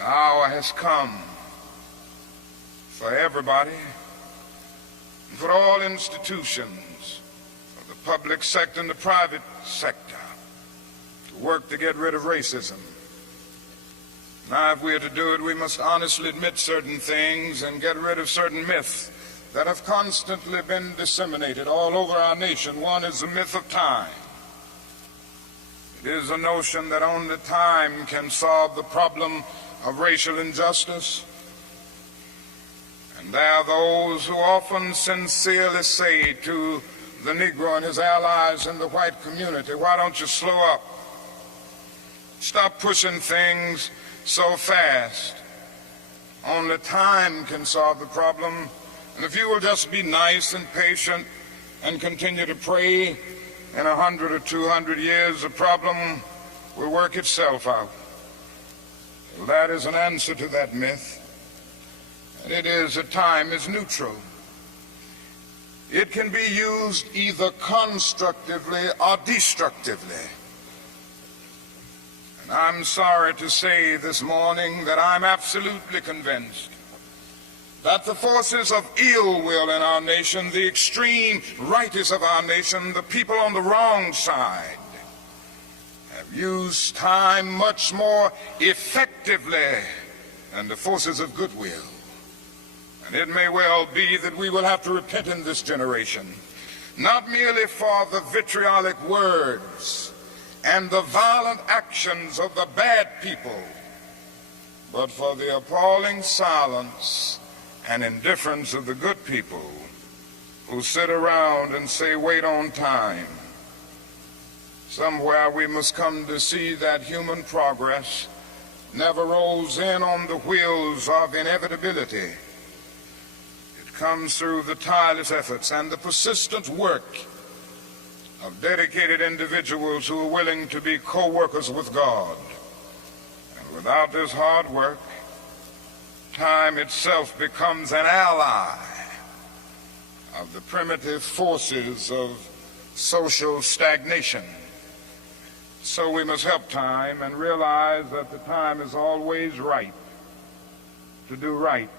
The hour has come for everybody, and for all institutions, for the public sector and the private sector, to work to get rid of racism. Now, if we are to do it, we must honestly admit certain things and get rid of certain myths that have constantly been disseminated all over our nation. One is the myth of time. It is a notion that only time can solve the problem of racial injustice. And there are those who often sincerely say to the Negro and his allies in the white community, why don't you slow up? Stop pushing things so fast. Only time can solve the problem. And if you will just be nice and patient and continue to pray, in 100 or 200 years, the problem will work itself out. Well, that is an answer to that myth. And it is that time is neutral. It can be used either constructively or destructively. And I'm sorry to say this morning that I'm absolutely convinced that the forces of ill will in our nation, the extreme rightists of our nation, the people on the wrong side, have used time much more effectively than the forces of goodwill. And it may well be that we will have to repent in this generation, not merely for the vitriolic words and the violent actions of the bad people, but for the appalling silence and indifference of the good people who sit around and say, wait on time. Somewhere we must come to see that human progress never rolls in on the wheels of inevitability. It comes through the tireless efforts and the persistent work of dedicated individuals who are willing to be co-workers with God. And without this hard work, time itself becomes an ally of the primitive forces of social stagnation. So we must help time and realize that the time is always right to do right.